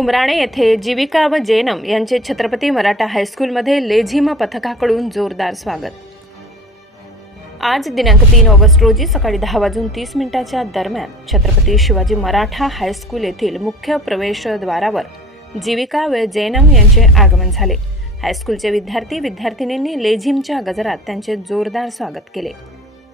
उमराणे येथे जीविका व जेनम यांचे छत्रपती मराठा हायस्कूलमध्ये लेझिम पथकाकडून जोरदार स्वागत. आज दिनांक तीन ऑगस्ट रोजी सकाळी दहा वाजून तीस मिनिटाच्या दरम्यान छत्रपती शिवाजी मराठा हायस्कूल येथील मुख्य प्रवेशद्वारावर जीविका व जैनम यांचे आगमन झाले. हायस्कूलचे विद्यार्थी विद्यार्थिनींनी लेझिमच्या गजरात त्यांचे जोरदार स्वागत केले.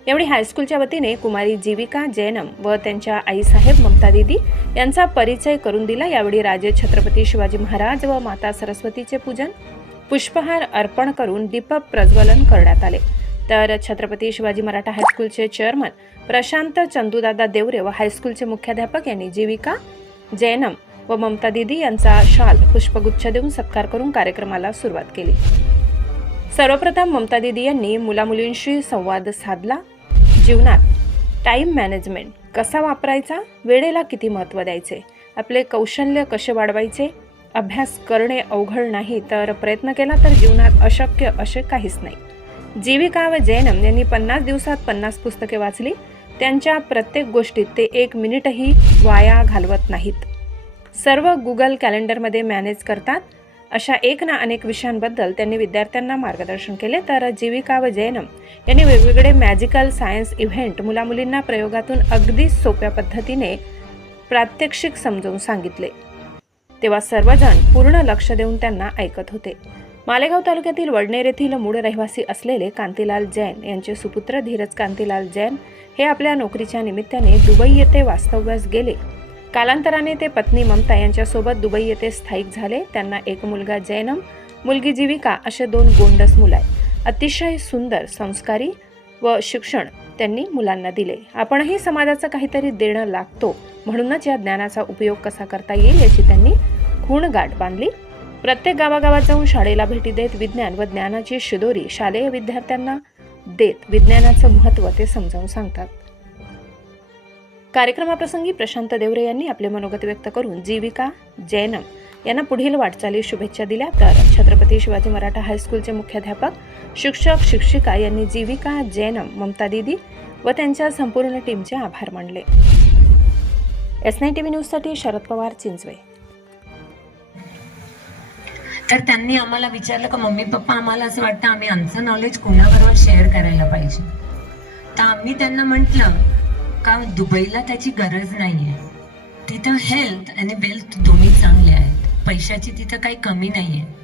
यावेळी हायस्कूलच्या वतीने कुमारी जीविका जैनम व त्यांच्या आईसाहेब ममता दिदी यांचा परिचय करून दिला. यावेळी राजे छत्रपती शिवाजी महाराज व माता सरस्वतीचे पूजन पुष्पहार अर्पण करून दीपक प्रज्वलन करण्यात आले. तर छत्रपती शिवाजी मराठा हायस्कूलचे चेअरमन प्रशांत चंदूदादा देवरे व हायस्कूलचे मुख्याध्यापक यांनी जीविका जैनम व ममता दिदी यांचा शाल पुष्पगुच्छ देऊन सत्कार करून कार्यक्रमाला सुरुवात केली. सर्वप्रथम ममता दिदी यांनी मुलामुलींशी संवाद साधला. जीवनात टाईम मॅनेजमेंट कसा वापरायचा? वेळेला किती महत्त्व द्यायचे? आपले कौशल्य कसे वाढवायचे? अभ्यास करणे अवघड नाही तर प्रयत्न केला तर जीवनात अशक्य असे काहीच नाही. जीविका व जैनम यांनी पन्नास दिवसात पन्नास पुस्तके वाचली. त्यांच्या प्रत्येक गोष्टीत ते एक मिनिटही वाया घालवत नाहीत. सर्व गुगल कॅलेंडरमध्ये मॅनेज करतात. अशा एक ना अनेक विषयांबद्दल त्यांनी विद्यार्थ्यांना मार्गदर्शन केले. तर जीविका व जैनम यांनी वेगवेगळे मॅजिकल सायन्स इव्हेंट मुलामुलींना प्रयोगातून अगदी सोप्या पद्धतीने प्रात्यक्षिक समजावून सांगितले. तेव्हा सर्वजण पूर्ण लक्ष देऊन त्यांना ऐकत होते. मालेगाव तालुक्यातील वडनेर येथील मूळ रहिवासी असलेले कांतीलाल जैन यांचे सुपुत्र धीरज कांतीलाल जैन हे आपल्या नोकरीच्या निमित्ताने दुबई येथे वास्तव्यास गेले. कालांतराने ते पत्नी ममता यांच्यासोबत दुबई येथे स्थायिक झाले. त्यांना एक मुलगा जैनम मुलगी जीविका असे दोन गोंडस मुलं आहेत. अतिशय सुंदर संस्कारी व शिक्षण त्यांनी मुलांना दिले. आपणही समाजाचं काहीतरी देणं लागतो म्हणूनच या ज्ञानाचा उपयोग कसा करता येईल याची त्यांनी खूण गाठ बांधली. प्रत्येक गावागावात जाऊन शाळेला भेटी देत विज्ञान व ज्ञानाची शिदोरी शालेय विद्यार्थ्यांना देत विज्ञानाचं महत्त्व ते समजावून सांगतात. कार्यक्रमाप्रसंगी प्रशांत देवरे यांनी आपले मनोगत व्यक्त करून जीविका जैनम यांना पुढील वाटचाली शुभेच्छा दिल्या. तर छत्रपती शिवाजी मराठा हायस्कूलचे मुख्याध्यापक शिक्षक शिक्षिका यांनी जीविका जैनम ममता दिदी व त्यांच्या संपूर्ण टीमचे आभार मानले. एस नाईन टी व्ही न्यूजसाठी शरद पवार चिंचवे. तर त्यांनी आम्हाला विचारलं का मम्मी पप्पा आम्हाला असं वाटतं आम्ही आमचं नॉलेज कोणाबरोबर शेअर करायला पाहिजे? तर आम्ही त्यांना म्हटलं का दुबईला त्याची गरज नाहीये. तिथं हेल्थ आणि वेल्थ दोन्ही चांगले आहेत. पैशाची तिथं काही कमी नाही आहे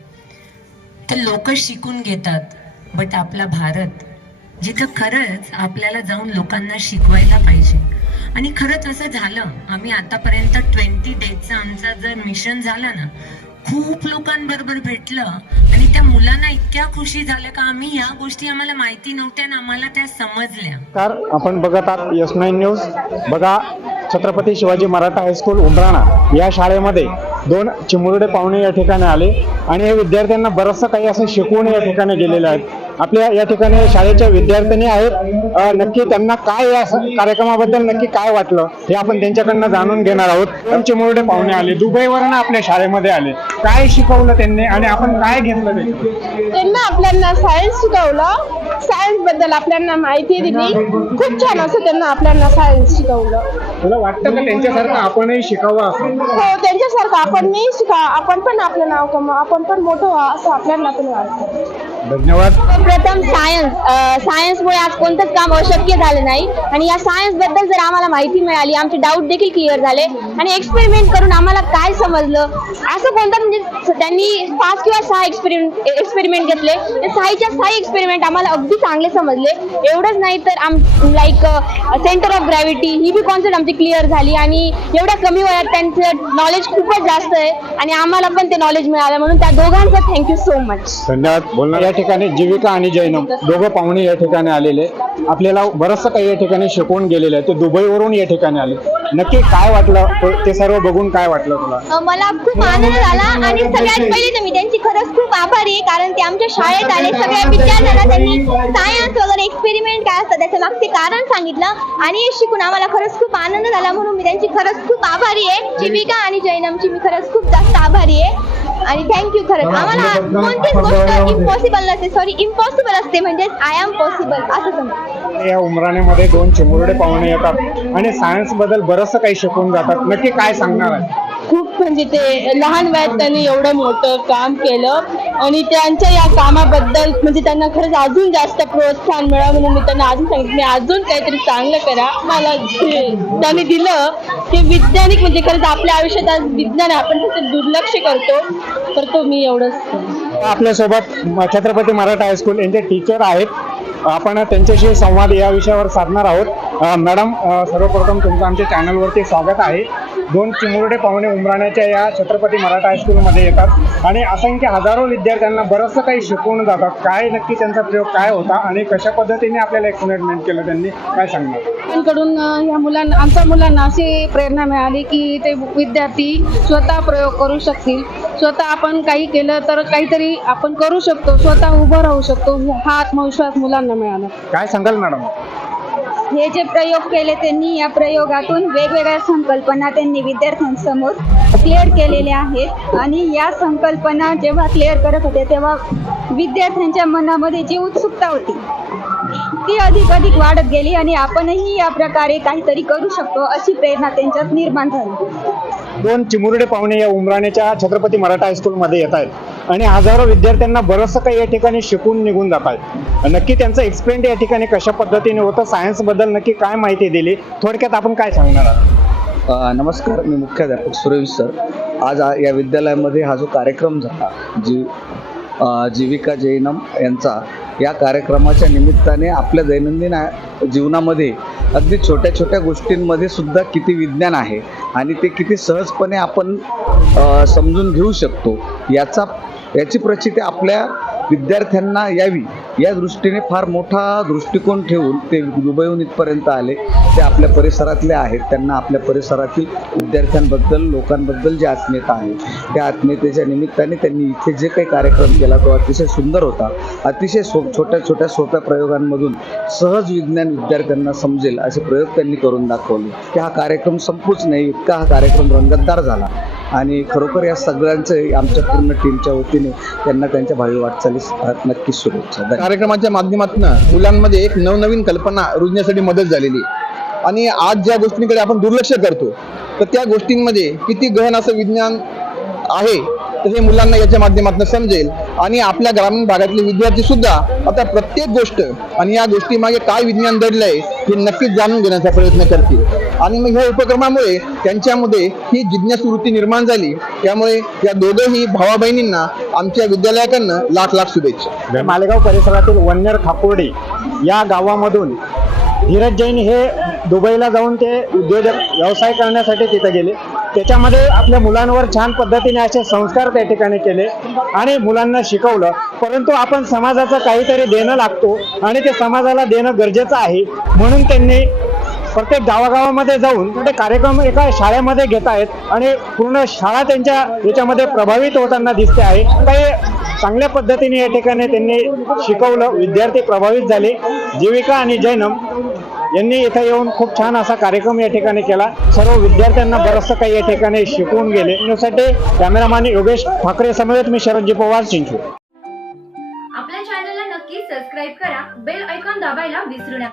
तर लोक शिकून घेतात बट आपला भारत जिथं खरंच आपल्याला जाऊन लोकांना शिकवायला पाहिजे. आणि खरंच असं झालं. आम्ही आतापर्यंत ट्वेंटी डेजचं आमचा जर मिशन झालं ना खूप लोकांबरोबर भेटलं आणि त्या मुलांना इतक्या खुशी झाल्या का आम्ही ह्या गोष्टी आम्हाला माहिती नव्हत्या आणि आम्हाला त्या समजल्या. तर आपण बघत आहात एस नाईन न्यूज बघा छत्रपती शिवाजी मराठा हायस्कूल उमराणा. या शाळेमध्ये दोन चिमुरडे पाहुणे या ठिकाणी आले. आणि या विद्यार्थ्यांना बरंचसं काही असं शिकवून या ठिकाणी गेलेले आहेत आपल्या या ठिकाणी शाळेच्या विद्यार्थ्यांनी आहेत. नक्की त्यांना काय या कार्यक्रमाबद्दल नक्की काय वाटलं हे आपण त्यांच्याकडनं जाणून घेणार आहोत. दोन चिमुरडे पाहुणे आले. दुबईवरनं आपल्या शाळेमध्ये आले. काय शिकवलं त्यांनी आणि आपण काय घेतलं त्यांना आपल्याला सायन्स शिकवलं. सायन्सबद्दल आपल्याला माहिती दिली. खूप छान असं त्यांना आपल्याला सायन्स शिकवलं. तुला वाटतं का त्यांच्यासारखं आपणही शिकावं असं? हो त्यांच्यासारखं आपण नाही शिका आपण पण आपलं नाव कमवा आपण पण मोठं व्हा असं आपल्याला पण वाटतं. धन्यवाद. प्रथम सायन्स सायन्समुळे आज कोणतंच काम अशक्य झालं नाही. आणि या सायन्सबद्दल जर आम्हाला माहिती मिळाली आमचे डाऊट देखील क्लिअर झाले. आणि एक्सपेरिमेंट करून आम्हाला काय समजलं? असं कोणतं म्हणजे त्यांनी पाच किंवा सहा एक्सपेरिमेंट एक्सपेरिमेंट घेतले. ते सहाच्या सहा एक्सपेरिमेंट आम्हाला अगदी चांगले समजले. एवढंच नाही तर आम लाईक सेंटर ऑफ ग्रॅव्हिटी ही बी कॉन्सेप्ट आमची क्लिअर झाली. आणि एवढ्या कमी वयात त्यांचं नॉलेज खूपच जास्त आहे. आणि आम्हाला पण ते नॉलेज मिळालं. म्हणून त्या दोघांचं थँक्यू सो मच धन्यवाद. बोलणार ठिकाणी जीविका आणि जैनम दोघं पाहुणे या ठिकाणी आलेले. आपल्याला बरंचसं काही या ठिकाणी शिकवून गेलेलं आहे. ते दुबईवरून या ठिकाणी आले. नक्की काय वाटलं? ते- सर्व बघून काय वाटलं तुला? अ, मला खूप आनंद झाला आणि सगळ्यात पहिले तर मी त्यांची खरंच खूप आभारी आहे कारण ते आमच्या शाळेत आले सगळ्या विद्यार्थ्यांना त्यांनी सायन्स वगैरे एक्सपेरिमेंट काय असतं त्याच्या मागचे कारण सांगितलं आणि हे शिकून आम्हाला खरंच खूप आनंद झाला म्हणून मी त्यांची खरंच खूप आभारी आहे. जीविका आणि जैनमची मी खरंच खूप जास्त आभारी आहे. आणि थँक्यू खरंच. आम्हाला कोणतीच गोष्ट इम्पॉसिबल नसते सॉरी इम्पॉसिबल असते म्हणजेच आय एम पॉसिबल असं समजा. या उमराण्यामध्ये दोन चिमुरडे पाहुणे येतात. आणि सायन्सबद्दल बरंचसं काही शिकवून जातात? नक्की काय सांगणार आहे? खूप म्हणजे ते लहान वयात त्यांनी एवढं मोठं काम केलं आणि त्यांच्या या कामाबद्दल म्हणजे त्यांना खरंच अजून जास्त प्रोत्साहन मिळावं म्हणून मी त्यांना अजून सांगितलं मी अजून काहीतरी चांगलं करा. मला त्यांनी दिलं. ते वैज्ञानिक म्हणजे खरंच आपल्या आयुष्यात आज विज्ञान आहे, आपण त्याचं दुर्लक्ष करतो. करतो मी एवढंच. आपल्यासोबत छत्रपती मराठा हायस्कूल यांचे टीचर आहेत. आपण त्यांच्याशी संवाद या विषयावर साधणार आहोत. मॅडम सर्वप्रथम तुमचं आमच्या चॅनलवरती स्वागत आहे. दोन चिमुरडे पाहुणे उमराण्याच्या या छत्रपती मराठा हायस्कूलमध्ये येतात. आणि असंख्य हजारो विद्यार्थ्यांना बरंचसं काही शिकवून जातात. काय नक्की त्यांचा प्रयोग काय होता आणि कशा पद्धतीने आपल्याला एक्सपेरिमेंट केलं त्यांनी? काय सांगणार? कडून ह्या मुलांना आमच्या मुलांना अशी प्रेरणा मिळाली की ते विद्यार्थी स्वतः प्रयोग करू शकतील. स्वतः आपण काही केलं तर काहीतरी आपण करू शकतो स्वतः उभं राहू शकतो हा आत्मविश्वास मुलांना मिळाला. काय सांगाल मॅडम? हे जे प्रयोग केले त्यांनी या प्रयोगातून वेगवेगळ्या संकल्पना त्यांनी विद्यार्थ्यांसमोर क्लिअर केलेल्या आहेत. आणि या संकल्पना जेव्हा क्लिअर करत होते तेव्हा विद्यार्थ्यांच्या मनामध्ये जी उत्सुकता होती ती अधिक अधिक वाढत गेली. आणि आपणही या प्रकारे काहीतरी करू शकतो अशी प्रेरणा त्यांच्यात निर्माण झाली. दोन चिमुरडे पाहुणे या उमराणेच्या छत्रपती मराठा हायस्कूलमध्ये येत आहेत. आणि हजारो विद्यार्थ्यांना बरंचसं काही या ठिकाणी शिकून निघून जात आहेत. नक्की त्यांचं एक्सपेरिमेंट या ठिकाणी कशा पद्धतीने होतं सायन्सबद्दल नक्की काय माहिती दिली थोडक्यात आपण काय सांगणार आहात? नमस्कार मी मुख्याध्यापक सुरेश सर. आज या विद्यालयामध्ये हा जो कार्यक्रम झाला जी जीविका जैनम यांचा या कार्यक्रमाच्या निमित्ताने आपल्या दैनंदिन जीवनामध्ये अगदी छोट्या छोट्या गोष्टींमध्ये सुद्धा किती विज्ञान आहे आणि ते किती सहजपणे आपण समजून घेऊ शकतो याचा याची प्रचिती आपल्या विद्यार्थ्यांना यावी. या दृष्टीने फार मोठा दृष्टिकोन ठेवून ते दुबईहून इथपर्यंत आले. ते आपल्या परिसरातले आहेत. त्यांना आपल्या परिसरातील विद्यार्थ्यांबद्दल लोकांबद्दल जी आत्मीयता आहे त्या आत्मीयतेच्या निमित्ताने त्यांनी इथे जे काही कार्यक्रम केला तो अतिशय सुंदर होता. अतिशय सो छोट्या छोट्या सोप्या प्रयोगांमधून सहज विज्ञान विद्यार्थ्यांना समजेल असे प्रयोग त्यांनी करून दाखवले. की हा कार्यक्रम संपूच नाही इतका हा कार्यक्रम रंगतदार झाला. आणि खरोखर या सगळ्यांचं आमच्या पूर्ण टीमच्या वतीने त्यांना त्यांच्या भावी वाटचालीस नक्कीच शुभेच्छा. धन्यवाद. कार्यक्रमाच्या माध्यमातून मुलांमध्ये एक नवनवीन कल्पना रुजण्यासाठी मदत झालेली आणि आज ज्या गोष्टींकडे आपण दुर्लक्ष करतो तर त्या गोष्टींमध्ये किती गहन असं विज्ञान आहे तर हे मुलांना याच्या माध्यमातून समजेल. आणि आपल्या ग्रामीण भागातले विद्यार्थी सुद्धा आता प्रत्येक गोष्ट आणि या गोष्टी मागे काय विज्ञान दडलंय हे नक्कीच जाणून घेण्याचा प्रयत्न करतील. आणि मग ह्या उपक्रमामुळे त्यांच्यामध्ये ही जिज्ञासवृत्ती निर्माण झाली. त्यामुळे या दोघंही भावा बहिणींना आमच्या विद्यालयाकडनं लाख लाख शुभेच्छा. मालेगाव परिसरातील वन्यर खाकुर्डी या गावामधून धीरज जैन हे दुबईला जाऊन ते उद्योजक व्यवसाय करण्यासाठी तिथे गेले. त्याच्यामध्ये आपल्या मुलांवर छान पद्धतीने असे संस्कार त्या ठिकाणी केले आणि मुलांना शिकवलं. परंतु आपण समाजाचं काहीतरी देणं लागतो आणि ते समाजाला देणं गरजेचं आहे. म्हणून त्यांनी प्रत्येक गावागावामध्ये जाऊन ते कार्यक्रम एका शाळेमध्ये घेत आहेत आणि पूर्ण शाळा त्यांच्या याच्यामध्ये प्रभावित होताना दिसते आहे. काही चांगल्या पद्धतीने या ठिकाणी त्यांनी शिकवलं. विद्यार्थी प्रभावित झाले. जीविका आणि जैनम यांनी इथं येऊन खूप छान असा कार्यक्रम या ठिकाणी केला. सर्व विद्यार्थ्यांना बरंचसं काही या ठिकाणी शिकवून गेले. यासाठी कॅमेरामॅन योगेश ठाकरे समवेत मी शरदजी पवार चिंचू आपल्या चॅनलला नक्की सबस्क्राईब करा. बेल ऐकॉन दाबायला विसरू नका.